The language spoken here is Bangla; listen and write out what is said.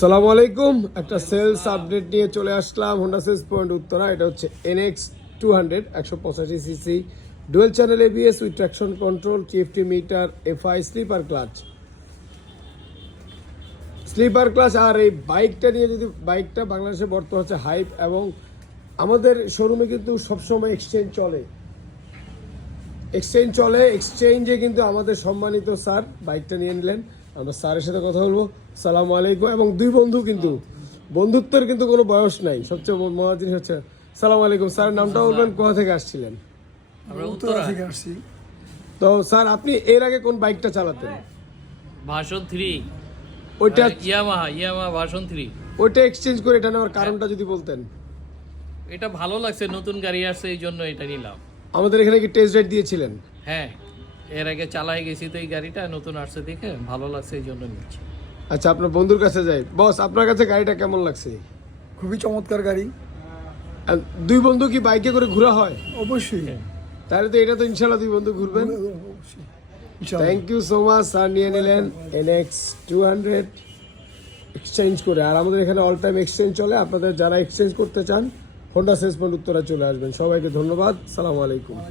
সালামু আলাইকুম। একটা সেলস আপডেট নিয়ে চলে আসলাম হোন্ডা সেলস পয়েন্ট উত্তরা। এটা হচ্ছে NX 200 185 CC dual channel ABS with traction control, TFT meter, FI, slipper clutch. আর এই বাইকটা নিয়ে যদি বাইকটা বাংলাদেশে বর্তমান হচ্ছে হাইপ, এবং আমাদের শোরুমে কিন্তু সবসময় এক্সচেঞ্জ চলে। এক্সচেঞ্জে কিন্তু আমাদের সম্মানিত স্যার বাইকটা নিয়ে নিলেন। আমরা স্যারের সাথে কথা বলবো। সালামু আলাইকুম। এবং দুই বন্ধু, কিন্তু বন্ধুত্বের কিন্তু কোনো বয়স নাই। সবচেয়ে মজার জিনিস হচ্ছে সালামু আলাইকুম। স্যারের নামটা বলবেন, কোথা থেকে আসছিলেন? আমরা উত্তরা থেকে আসছি। তো স্যার, আপনি এর আগে কোন বাইকটা চালাতেন? ভার্সন 3, ওইটা ইয়ামাহা ভার্সন 3। ওইটা এক্সচেঞ্জ করে এটা নেওয়ার কারণটা যদি বলতেন। এটা ভালো লাগছে, নতুন গাড়ি আসছে এই জন্য এটা নিলাম। আমাদের এখানে কি টেস্ট রাইড দিয়েছিলেন? হ্যাঁ, এর আগে চালাই গেছি, তো এই গাড়িটা নতুন আসছে দেখে ভালো লাগছে এই জন্য নিচ্ছি। আচ্ছা, আপনার বন্ধুর কাছে যাই। বস, আপনার কাছে গাড়িটা কেমন লাগছে? খুবই চমৎকার গাড়ি। আর দুই বন্ধু কি বাইকে করে ঘোরা হয়? অবশ্যই। তাহলে তো এটা তো ইনশাল্লাহ দুই বন্ধু ঘুরবেন। অবশ্যই। Thank you so much. Sir নিয়ে নিলেন এনএক্স 200 এক্সচেঞ্জ করে। আর আমাদের এখানে অল টাইম এক্সচেঞ্জ চলে। আপনাদের যারা এক্সচেঞ্জ করতে চান হোন্ডা সেলস পয়েন্ট উত্তরা চলে আসবেন। সবাইকে ধন্যবাদ। সালামু আলাইকুম।